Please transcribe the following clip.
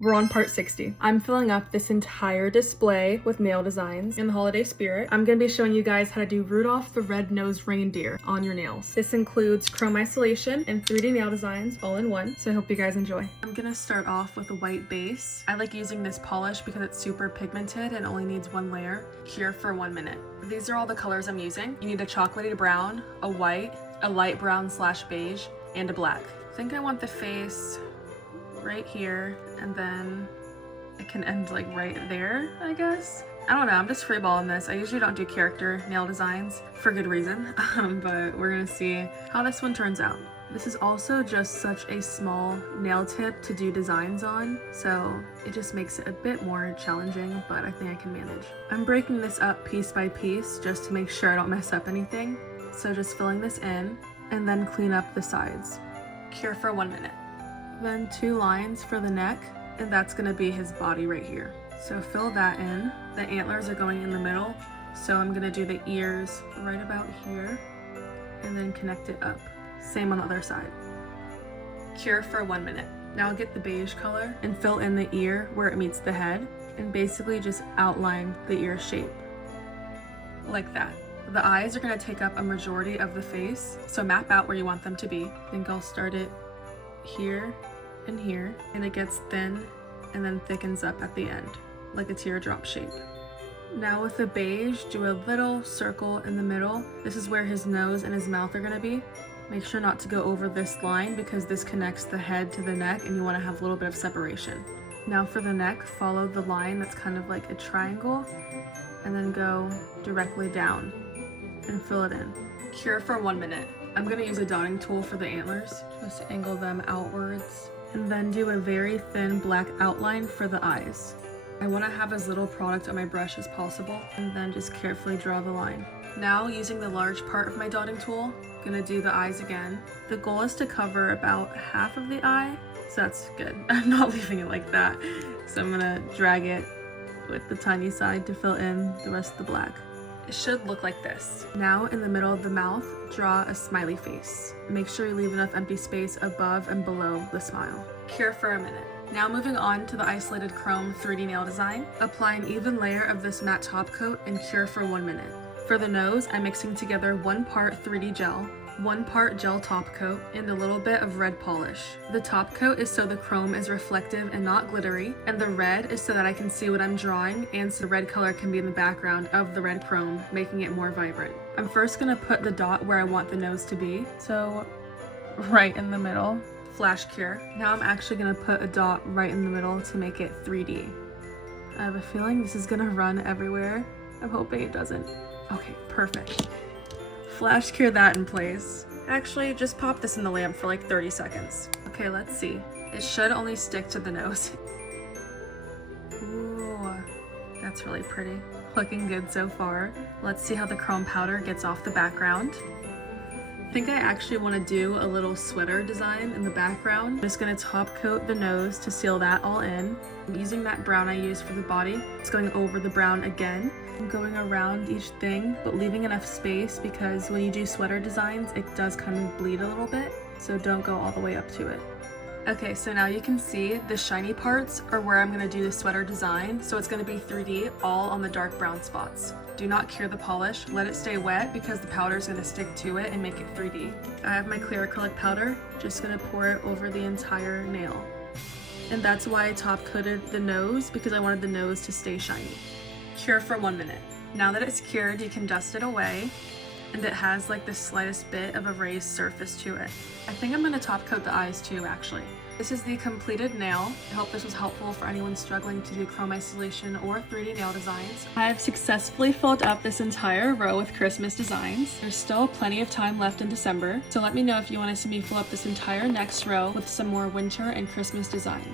We're on part 60. I'm filling up this entire display with nail designs in the holiday spirit. I'm gonna be showing you guys how to do Rudolph the Red-Nosed Reindeer on your nails. This includes chrome isolation and 3D nail designs all in one, so I hope you guys enjoy. I'm gonna start off with a white base. I like using this polish because it's super pigmented and only needs one layer. Cure for 1 minute. These are all the colors I'm using. You need a chocolatey brown, a white, a light brown / beige, and a black. I think I want the face right here, and then it can end like right there, I guess. I don't know, I'm just freeballing this. I usually don't do character nail designs for good reason, but we're gonna see how this one turns out. This is also just such a small nail tip to do designs on, so it just makes it a bit more challenging, but I think I can manage. I'm breaking this up piece by piece just to make sure I don't mess up anything. So just filling this in and then clean up the sides. Cure for 1 minute. Then 2 lines for the neck, and that's gonna be his body right here. So fill that in. The antlers are going in the middle, so I'm gonna do the ears right about here and then connect it up. Same on the other side. Cure for 1 minute. Now get the beige color and fill in the ear where it meets the head and basically just outline the ear shape. Like that. The eyes are gonna take up a majority of the face, so map out where you want them to be. I think I'll start it here and here, and it gets thin and then thickens up at the end, like a teardrop shape. Now with the beige, do a little circle in the middle. This is where his nose and his mouth are gonna be. Make sure not to go over this line because this connects the head to the neck and you wanna have a little bit of separation. Now for the neck, follow the line that's kind of like a triangle and then go directly down and fill it in. Cure for 1 minute. I'm gonna use a dotting tool for the antlers. Just angle them outwards and then do a very thin black outline for the eyes. I wanna have as little product on my brush as possible and then just carefully draw the line. Now using the large part of my dotting tool, I'm gonna do the eyes again. The goal is to cover about half of the eye, so that's good. I'm not leaving it like that. So I'm gonna drag it with the tiny side to fill in the rest of the black. It should look like this. Now in the middle of the mouth, draw a smiley face. Make sure you leave enough empty space above and below the smile. Cure for 1 minute. Now moving on to the isolated chrome 3D nail design. Apply an even layer of this matte top coat and cure for 1 minute. For the nose, I'm mixing together 1 part 3D gel, 1 part gel top coat, and a little bit of red polish. The top coat is so the chrome is reflective and not glittery, and the red is so that I can see what I'm drawing and so the red color can be in the background of the red chrome, making it more vibrant. I'm first gonna put the dot where I want the nose to be, so right in the middle. Flash cure. Now I'm actually gonna put a dot right in the middle to make it 3D. I have a feeling this is gonna run everywhere. I'm hoping it doesn't. Okay, perfect. Flash cure that in place. Actually, just pop this in the lamp for like 30 seconds. Okay, let's see. It should only stick to the nose. Ooh, that's really pretty. Looking good so far. Let's see how the chrome powder gets off the background. I think I actually want to do a little sweater design in the background. I'm just going to top coat the nose to seal that all in. I'm using that brown I used for the body. It's going over the brown again. I'm going around each thing, but leaving enough space because when you do sweater designs, it does kind of bleed a little bit, so don't go all the way up to it. Okay, so now you can see the shiny parts are where I'm gonna do the sweater design, so it's gonna be 3D all on the dark brown spots. Do not cure the polish, let it stay wet because the powder is gonna stick to it and make it 3D. I have my clear acrylic powder, just gonna pour it over the entire nail. And that's why I top coated the nose, because I wanted the nose to stay shiny. Cure for 1 minute. Now that it's cured, you can dust it away, and it has like the slightest bit of a raised surface to it. I think I'm gonna top coat the eyes too, actually. This is the completed nail. I hope this was helpful for anyone struggling to do chrome isolation or 3D nail designs. I have successfully filled up this entire row with Christmas designs. There's still plenty of time left in December, so let me know if you want to see me fill up this entire next row with some more winter and Christmas designs.